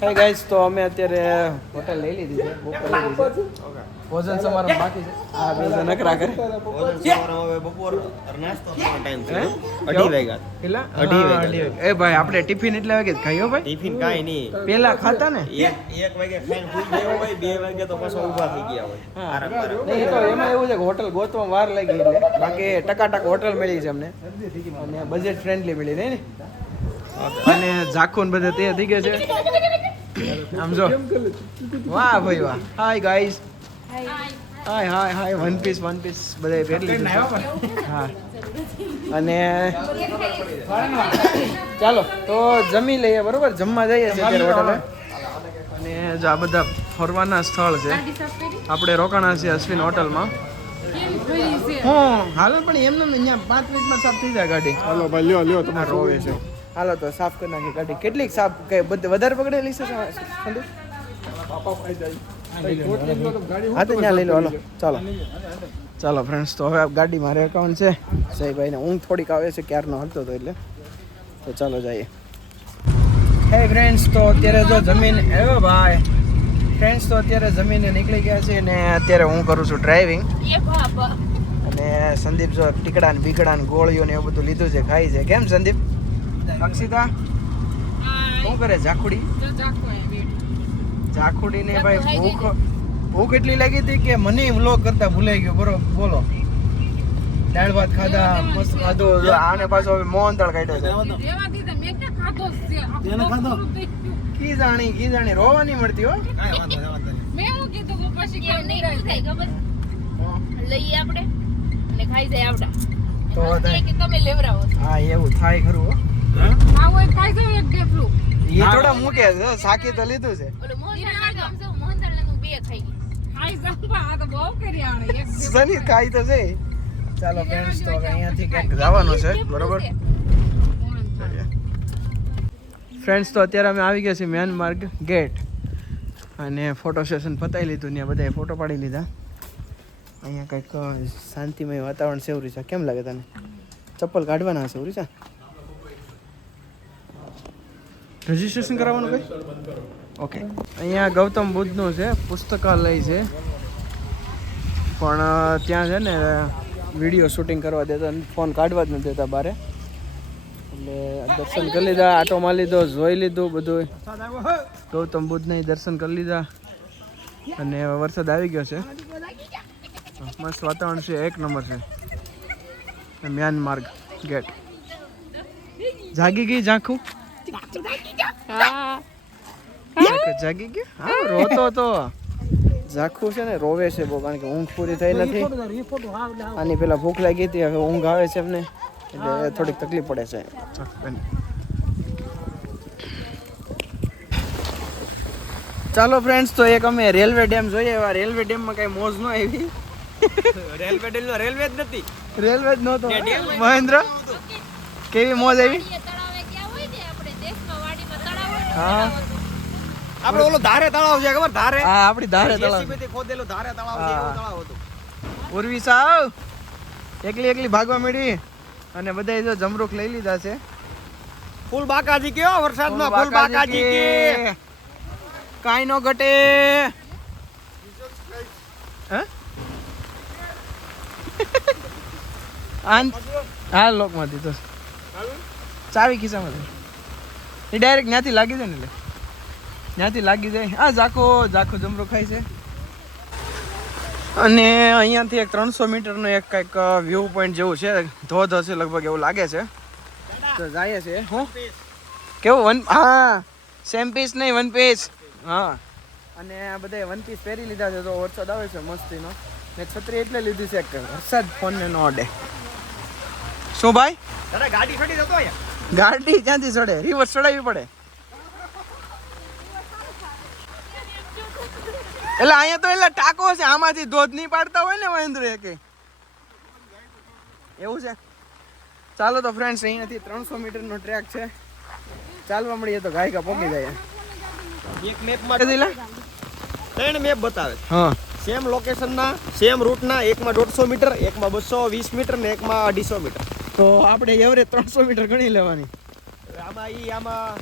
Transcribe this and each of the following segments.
હે ગાઈસ, તો અમે અત્યારે હોટલ લઈ લીધી છે, બુક કરી લીધી છે. ભોજન સમારંભ બાકી છે. આ બીજા નકરા કરે. ભોજન સમારંભ હવે બપોર નાસ્તો ટાઈમ છે 2:30 વાગ્યા. કેટલા? 2:30 વાગ્યા. એ ભાઈ આપણે ટિફિન એટલા વાગે જ ખાયો ભાઈ. ટિફિન કાંઈ નહીં. પેલા ખાતા ને 1 વાગે ખાઈને સૂઈ ગયો હોય, 2 વાગે તો પાછો ઊભા થઈ ગયા હોય. આરામ કરે. નહીં, તો એમાં એવું છે કે હોટલ ગોતવામાં વાર લાગી એટલે બાકી ટકાટક હોટલ મળી છે અમને અને બજેટ ફ્રેન્ડલી મળી નહીં ને. અને ઝાખુન બધે તે થઈ ગયા છે. આમ જો વાહ ભાઈ વાહ. હાય ગાઈસ, હાય હાય હાય. વન પીસ બધા પહેરી લીધું છે. હા, અને ચાલો તો જમી લઈએ. બરોબર, જમવા જઈએ છીએ અત્યારે હોટલે. અને જો આ બધા ફરવાના સ્થળ છે. આપણે રોકાણા છીએ અશ્વિન હોટલમાં. હાલો પણ એમને અહીંયા 5 મિનિટમાં સાફ થઈ જાય ગાડી. હાલો ભાઈ, લ્યો તમારે રોવે છે. હાલો તો સાફ કરી નાખી ગાડી. કેટલીક સાફ કઈ વધારે પકડેલી છે સંદીપ? પાપા ખાઈ જાય. હા તો ત્યાં લઈ લો. હાલો ચાલો ફ્રેન્ડ્સ, તો હવે ગાડી મારે એકાઉન્ટ છે. સાહેબભાઈને ઊંઘ થોડીક આવે છે, ક્યારનો હલતો હતો એટલે. તો ચાલો જઈએ. હે ફ્રેન્ડ્સ, તો અત્યારે જો જમીને એવો ભાઈ ફ્રેન્ડ્સ તો અત્યારે જમીને નીકળી ગયા છે ને અત્યારે હું કરું છું ડ્રાઇવિંગ. અને સંદીપ જો ટીકડા ને બીકડા ને ગોળીઓ ને એવું બધું લીધું છે, ખાઈ છે. કેમ સંદીપ? અક્ષિતા શું કરે? ઝાખુડી ને ભાઈ ભૂખ એટલી લાગી હતી કે મને વ્લોગ કરતા ભૂલાઈ ગયો. બરોબર, બોલો. દાળ ભાત ખાધા, મસ્ત ખાધું. આને પાછો હવે મોહનથાળ કાઢ્યો છે. કી જાણી રોવાની મળતી હો. તો હા, એવું થાય ખરું હો. એ થોડા મૂકે છે, સાકી તો લીધું છે. સની ખાઈ તો છે. ચાલો ફ્રેન્ડ્સ, તો હવે અહીંયાથી કંઈક જવાનું છે. બરોબર ફ્રેન્ડ્સ, તો અત્યારે અમે આવી ગયા છીએ મ્યાનમાર્ગ ગેટ અને ફોટો સેશન પતાવી લીધું. ત્યાં બધાએ ફોટો પાડી લીધા. અહીંયા કંઈક શાંતિમય વાતાવરણ છે. ઉરીસા કેમ લાગે તને? ચપ્પલ કાઢવાના હશે ઉરીસા? રજીસ્ટ્રેશન કરાવવાનું કઈ? ઓકે. અહીંયા ગૌતમ બુદ્ધનું છે, પુસ્તકાલય છે, પણ ત્યાં છે ને વિડીયો શૂટિંગ કરવા દેતા, ફોન કાઢવા જ નથી દેતા બારે. એટલે દર્શન કરી લીધા, આટો મારી લીધો, જોઈ લીધું બધું. ગૌતમ બુદ્ધના દર્શન કરી લીધા અને વરસાદ આવી ગયો છે. મસ્ત વાતાવરણ છે, એક નંબર છે. મ્યાનમાર્ગ ગેટ. જાગી ગઈ ઝાંખું? જાગી ગઈ? હા, રોતો તો ઝાંખું છે ને રોવે છે બહુ, કારણ કે ઊંઘ પૂરી થઈ નથી. આની પેલા ભૂખ લાગી હતી, હવે ઊંઘ આવે છે એમને, એટલે થોડીક તકલીફ પડે છે. ચાલો ફ્રેન્ડ્સ, તો એક અમે રેલવે ડેમ જોઈએ. એવા રેલવે ડેમમાં કઈ મોજ ન આવી. રેલવે જ નથી. રેલવે જ નહોતો. મહેન્દ્ર, કેવી મોજ આવી? હા, આપણે ઓલો ધારે તળાવ છે, ખબર? ધારે. હા, આપણી ધારે તળાવ. જેસીબી થી ખોદેલો ધારે તળાવ છે, એવું તળાવ હતું. ઉર્વી સાવ એકલી ભાગવા મળી અને બધાએ જો જમરૂખ લઈ લીધા છે. ફૂલ બાકાજી કયો વરસાદમાં, ફૂલ બાકાજી કે કાઈ નો ઘટે. હા, લોકમાં દીધો ચાવી ખિસ્સામાં. એ ડાયરેક્ટ ત્યાંથી લાગી જાય ને, એટલે ત્યાંથી લાગી જાય. હા, ઝાખો જમરો ખાય છે. અને અહીંયાથી એક 300 મીટરનો એક કંઈક વ્યૂ પોઈન્ટ જેવું છે, ધોધ હશે લગભગ એવું લાગે છે. તો જાય છે. હું કેવું? હા, સેમ પીસ નહીં, 1 પીસ. હા, અને આ બધા 1 પીસ પહેરી લીધા છે. તો વરસાદ આવે છે મસ્તીનો. મેં છત્રી એટલે લીધી છે કે વરસાદ ફોનને ન અડે. શું ભાઈ? ગાડી છોડી જતો અહીંયા. ગાડી ક્યાંથી ચડે? રિવર્સ ચડાવવી પડે. એટલે અહીંયા તો એટલે ટાંકો છે, આમાંથી ધોધ નહીં પાડતા હોય ને મહેન્દ્ર કે એવું છે. ચાલો તો ફ્રેન્ડ્સ, અહીંયાથી 300 મીટરનો ટ્રેક છે. ચાલવા મળીએ તો ગાયકા પહોંચી જાય. એક મેપમાં 3 મેપ બતાવે. હા, સેમ લોકેશનના, સેમ રૂટના. એકમાં 150 મીટર, એકમાં 220 મીટર ને એકમાં 250 મીટર. તો આપણે એવરેજ 300 મીટર ગણી લેવાની. આમાં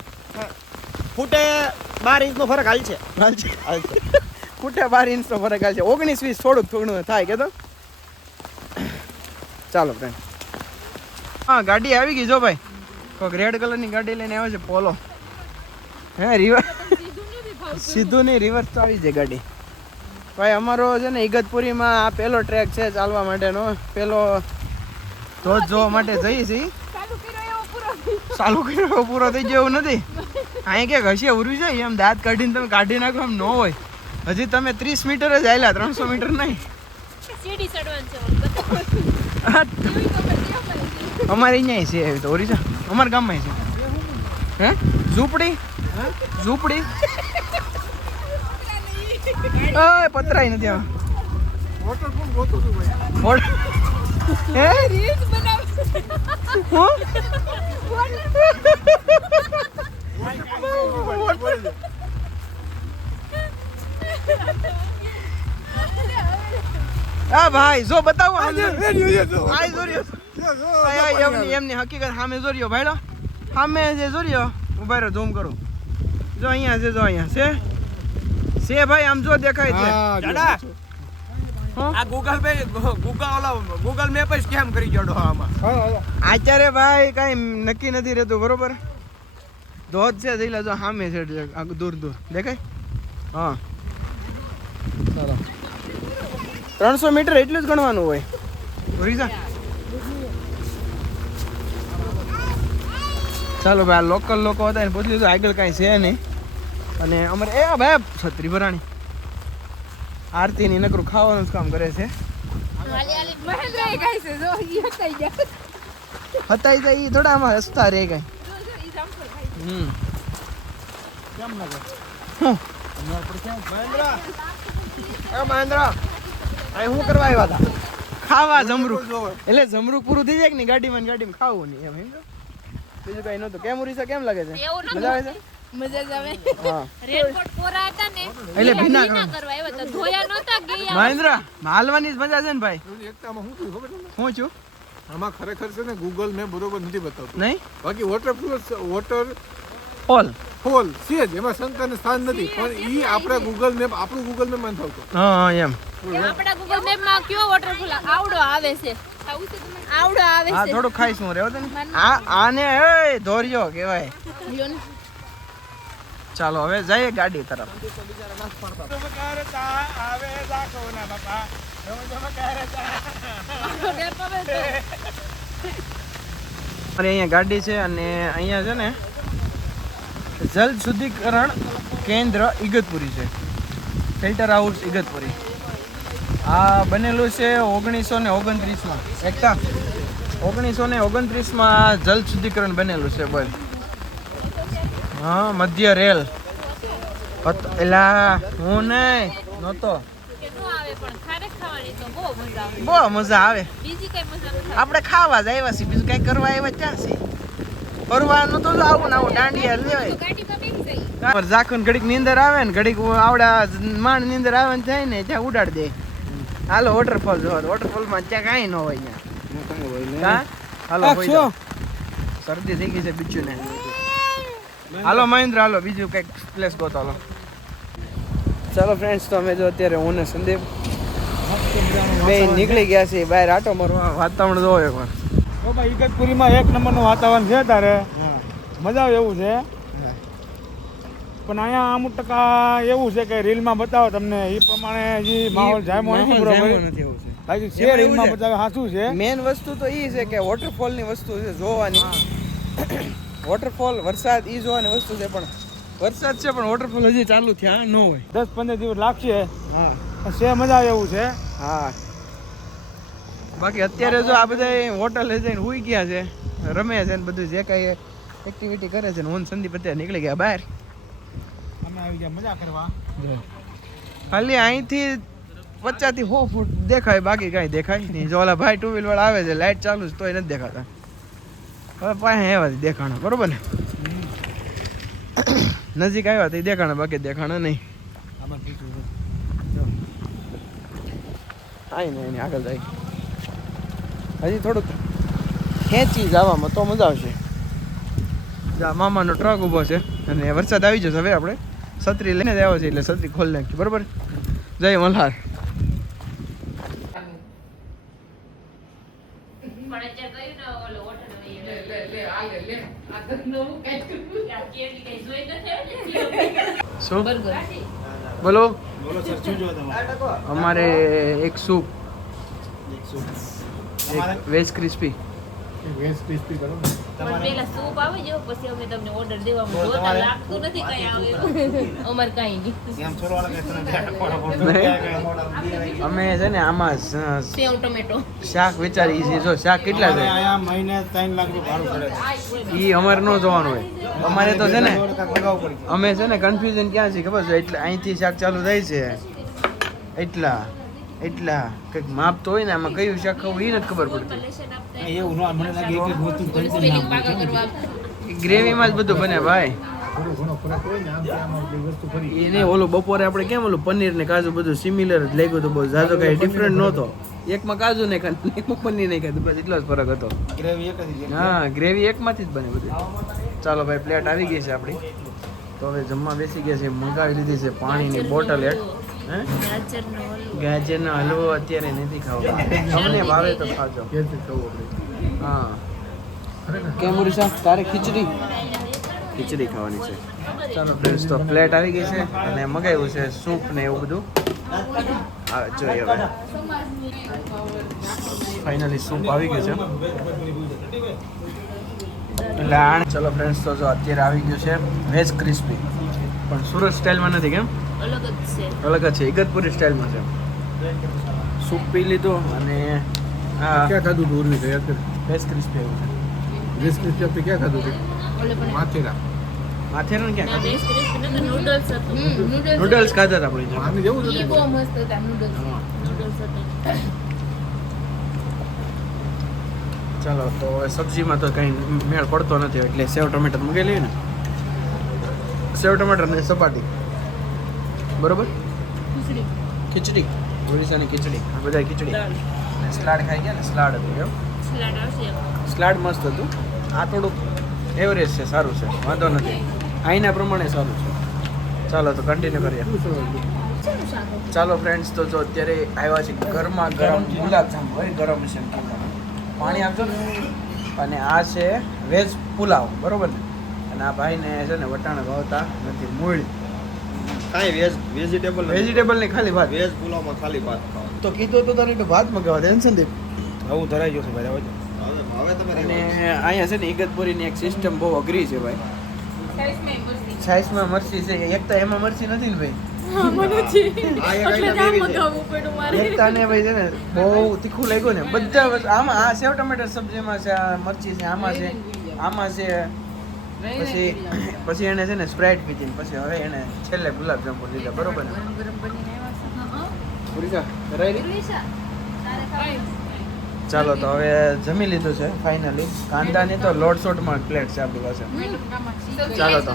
ફૂટે 12 ઇંચનો ફરક હાલ છે. ફૂટે 12 ઇંચનો ફરક હાલ છે. 19-20 થોડું થાય કે તો ચાલો ફ્રેન્ડ. હા ગાડી આવી ગઈ જો ભાઈ. કોઈક રેડ કલરની ગાડી લઈને આવે છે પોલો. હે રિવર્સ સીધું નહીં રિવર્સ તો આવી જાય ગાડી. ભાઈ અમારો છે ને ઇગતપુરીમાં આ પહેલો ટ્રેક છે ચાલવા માટેનો. પહેલો ધોધ જોવા માટે જઈએ છીએ. ચાલુ કર્યો પૂરો થઈ ગયો એવું નથી. અહીં ક્યાંક હશે ઉર્યું છે એમ દાંત કાઢીને તમે કાઢી નાખો એમ ન હોય. હજી તમે 30 મીટર જ આવેલા 300 મીટર નહીં. અમારે અહીંયા છે એવી તો ઓરિજિનલ અમારા ગામમાં છે. હે ઝૂંપડી ઝૂંપડી ઓય પતરાય નથી આમાં. વોટરપ્રૂફ ગોતું છું ભાઈ. હે રીલ્સ બનાવ હું હા ભાઈ જો બતાવો એમની હકીકત સામે જોર્યો ભાઈ સામે જે જોર્યો ઉભા રહ્યો ઝૂમ કરું જો અહીંયા છે જો અહીંયા છે ભાઈ આમ જો દેખાય છે દાદા આ ગૂગલ મેપ જ સ્કેમ કરી ગયો આમાં. આચાર્ય ભાઈ કઈ નક્કી નથી રહેતું બરોબર. ધોધ છે જઈલા જો સામે છે દૂર દૂર દેખાય. હા ચાલો 300 મીટર એટલું જ ગણવાનું હોય. ઓરિસા ચાલો ભાઈ આ લોકલ લોકો હતા એને પૂછી લીધું આગળ કાંઈ છે નહીં. અને અમારે એ ભાઈ છત્રી ભરાણી આરતી ની નકરું ખાવાનું જ કામ કરે છે. હતા એ થોડા આમાં હસતા રે કઈ. મહેન્દ્ર અહીં શું કરવા આવ્યા હતા? ખાવા જમરૂક. એટલે જમરૂક પૂરું થઈ જાય કે નહીં ગાડીમાં ખાવું નહીં એમ. બીજું કઈ નતું. કેમ ઉરીસા કેમ લાગે છે? મજા આવે છે? મજા જ આવે. હા રેનકોટ કોરા હતા ને એટલે ભીના કરવા આવ્યા હતા. ધોયા નહોતા ગયા. મહેન્દ્ર હાલવાની જ મજા છે ને ભાઈ. એકતામાં હું થયું ખબર તમને? હું છું આમાં ખરેખર છે ને ગૂગલ મેપ બરોબર નથી બતાવતું. નહીં બાકી વોટરપ્રૂફ વોટર ઓલ ફોલ છે જ એમાં શંકાને સ્થાન નથી. પણ ઈ આપણે ગૂગલ મેપ આપણું ગૂગલ મેપ નથી આવતું. હા એમ આપડા ગૂગલ મેપ માં કયો વોટરફોલ આવડો આવે છે? ખાવું છે તમને? આવડો આવે હા છે. થોડું ખાઈશ હું રહેવા દે ને. આને એ ધોર્યો કહેવાય. લ્યો ને. ચાલો હવે જઈએ ગાડી તરફ. અમારે અહીંયા ગાડી છે અને અહીંયા છે ને જલ શુદ્ધિકરણ કેન્દ્ર ઇગતપુરી છે. Filter house Igatpuri. આ બનેલું છે 1929માં. એકતા 1929માં જલ શુદ્ધિકરણ બનેલું છે બોલ. હા મધ્ય રેલ એલા હું નહીં નહોતો. કેટલું આવે પણ ખારેક ખાવાની તો બહુ મજા આવે. બહુ મજા આવે. બીજી કઈ મજા નથી. આપણે ખાવા જ આવ્યા છીએ બીજું કઈ કરવા આવ્યા ક્યાં છે? ફરવાનું તો આવું ને આવું દાંડિયા લેવાય. ગાડીમાં બેસી જઈ. પર ઝાખન ઘડીક નીંદર આવે ને ઘડીક આવડા માંડ નીંદર આવે ને થાય ને ત્યાં ઉડાડી દે. હાલો વોટરફોલ જોવા. વોટરફોલમાં ત્યાં કાંઈ ન હોય ત્યાં. હાલો હોઈ જાઓ. શરદી થઈ ગઈ છે બીજું ને. હાલો મહેન્દ્ર હાલો બીજું કંઈક પ્લેસ ગોતો હાલો. ચાલો ફ્રેન્ડ્સ તો અમે જો અત્યારે હું ને સંદીપ બે નીકળી ગયા છીએ બહાર આટો મારવા. વાતાવરણ જોવો એકવાર. તો ભાઈ ઇગતપુરીમાં એક નંબરનું વાતાવરણ છે તારે મજા આવે એવું છે. પણ અહીંયા અમુક ટકા એવું છે કે રીલમાં બતાવો તમને એ પ્રમાણે હજી માહોલ જામ્યો નથી બરોબર. બાકી છે રીલમાં બતાવે સાચું છે. મેન વસ્તુ તો એ છે કે વોટરફોલની વસ્તુ છે જોવાની. વોટરફોલ વરસાદ એ જોવાની વસ્તુ છે પણ વરસાદ છે પણ વોટરફોલ હજી ચાલુ થયા ન હોય. 10-15 દિવસ લાગશે. હા છે મજા આવે એવું છે. હા બાકી અત્યારે જો આ બધા હોટલે જઈને હુઈ ગયા છે રમે છે ને બધું જે કાંઈ એક્ટિવિટી કરે છે ને હું સંદીપ અત્યારે નીકળી ગયા બહાર. અમે આવી ગયા મજા કરવા. ખાલી અહીંથી 50 થી 100 ફૂટ દેખાય બાકી કાંઈ દેખાય નહીં. જો ઓલા ભાઈ ટુ વ્હીલ વાળા આવે છે લાઇટ ચાલુ છે તોય નથી દેખાતા. હવે પાસે આવ્યા દેખાણા બરોબર ને. નજીક આવ્યા તો દેખાણા બાકી દેખાણા નહીં. આઈ નહીં આગળ જાય હજી થોડુંક ખેંચી જવામાં તો મજા આવશે. મામાનો ટ્રક ઊભો છે અને વરસાદ આવી જશે હવે આપણે છત્રી લઈને જ આવ્યો છે એટલે છત્રી ખોલી નાખી બરોબર. જય મલ્હાર. શું બોલો? અમારે એક સૂપ, એક વેજ ક્રિસ્પી. વેજ ક્રિસ્પી કરો ને. પણ પેલા સૂપ આવે જો પછી અમે તમને ઓર્ડર દેવામાં જોતા લાગતું નથી કઈ આવે એવું. અમાર કઈ નહીં. અમે છે ને આમાં સેવ ટમેટો શાક વિચારી છે. જો શાક કેટલા છે અહીંયા મહિને 3 લાખ રૂપિયા ભાડું પડે એ અમારે ન જોવાનું હોય. અમારે તો છે ને અમે છે ને કન્ફ્યુઝન ક્યાં છે ખબર છે? એટલે અહીંથી શાક ચાલુ થાય છે એટલા કંઈક માપ તો હોય ને આમાં કયું શાક ખાવું એ નથી ખબર પડતી. લેશન આપતા એવું ન મને લાગે એક એક વસ્તુ સ્પેલિંગ પાકા કરવા ગ્રેવીમાં જ બધું બને ભાઈ. થોડો ઘણો ફરક હોય ને આમ કે આમાં બધી વસ્તુ ફરી એને ઓલું બપોરે આપણે કેમ ઓલું પનીર ને કાજુ બધું સિમિલર જ લાગ્યું હતું. બહુ ઝાઝો કઈ ડિફરન્ટ નહોતો. એકમાં કાજુ નહીં ખાધું, એકમાં પનીર નહીં ખાધું, બસ એટલો જ ફરક હતો. ગ્રેવી એક જ હા ગ્રેવી એકમાંથી જ બને બધું. ચાલો ભાઈ પ્લેટ આવી ગઈ છે આપણી. તો હવે જમવા બેસી ગયા છે. મંગાવી લીધી છે પાણીની બોટલ એક. હે ગાજરનો હલવો ગાજરનો હલવો અત્યારે નથી ખાવો. તમને ભાવે તો ખાજો. કેથી ખાવું આપણે. હા ખરેખર કેમ મુરીસા તારે ખીચડી ખાવાની છે. ચાલો ફ્રેન્ડ્સ તો પ્લેટ આવી ગઈ છે અને મગાવ્યું છે સૂપ ને એવું બધું. હા જોઈએ હવે ફાઇનલી સૂપ આવી ગયું છે. એટલે આને ચલો ફ્રેન્ડ્સ તો જો અત્યારે આવી ગયું છે વેજ ક્રિસ્પી. પણ સુરત સ્ટાઇલમાં નથી કેમ? અલગ જ છે. અલગ જ છે, ઇગતપુરી સ્ટાઇલમાં છે. સૂપ પી લીધું અને આ ક્યાં ખાધું હતું ઉર્વી તૈયાર કરી? વેજ ક્રિસ્પી આવ્યું છે. વેજ ક્રિસ્પી આપણે ક્યાં ખાધું હતું? ઓલે પણ માથેરા. માથેરાન ક્યાં ના ખાધું? વેજ ક્રિસ્પી નતું નૂડલ્સ હતું. નૂડલ્સ નૂડલ્સ ખાધા હતા આપણે. આને જેવું ઈ હતું બહુ મસ્ત હતા નૂડલ્સ. નૂડલ્સ હતા. ચાલો તો હવે સબ્જીમાં તો કંઈ મેળ પડતો નથી એટલે સેવ ટમેટર મૂકી લઈએ ને. સેવ ટમેટર ને સપાટી બરોબર. ખીચડી ઓરિસ્સાની ખીચડી આ બધા ખીચડી દાળ. અને સલાડ ખાઈ ગયા ને. સલાડ હતું એમ. સલાડ આવશે. સલાડ મસ્ત હતું. આ થોડુંક એવરેજ છે, સારું છે, વાંધો નથી. અહીંના પ્રમાણે સારું છે. ચાલો તો કન્ટિન્યુ કરીએ. ચાલો ફ્રેન્ડ્સ તો જો અત્યારે આવ્યા છે ગરમા ગરમ ગુલાબજાંબુ. હોય ગરમ છે પાણી આપજો ને. અને આ છે વેજ પુલાવ બરોબર ને. અને આ ભાઈને છે ને વટાણા ભાવતા નથી. મૂળ કાંઈ વેજીટેબલ વેજીટેબલ ને ખાલી ભાત. વેજ પુલાવમાં ખાલી ભાત ખાવાનું. તો કીધું તો તારે ભાત મગાવવા ટેન્શન દે. આવું ધરાઈ ગયું છે ભાઈ હવે હવે તમારે અને અહીંયા છે ને ઇગતપુરીની એક સિસ્ટમ બહુ અઘરી છે ભાઈ. સાઈઝમાં મસ્તી. સાઈઝમાં મરચી છે. એક તો એમાં મરચી નથી ને ભાઈ. આ એક item એવી છે. એકતા ને ભાઈ છે ને બહુ તીખું લાગ્યું ને. બધા આમાં આ સેવ ટમેટર સબ્જીમાં છે, આ મરચી છે, આમાં છે, આમાં છે. પછી એને છે ને સ્પ્રાઇટ પીધી. પછી હવે એને છેલ્લે ગુલાબજાંબુ લીધા બરોબર ને. ગરમ ગરમ બનીને આવ્યા છે. પુરીસા કરાવી લીધી? ઈશા, તારે ખાવું? ચાલો તો હવે જમી લીધું છે ફાઇનલી. કાંદાની તો લોટ શોટમાં પ્લેટ છે આપણી પાસે. ચાલો તો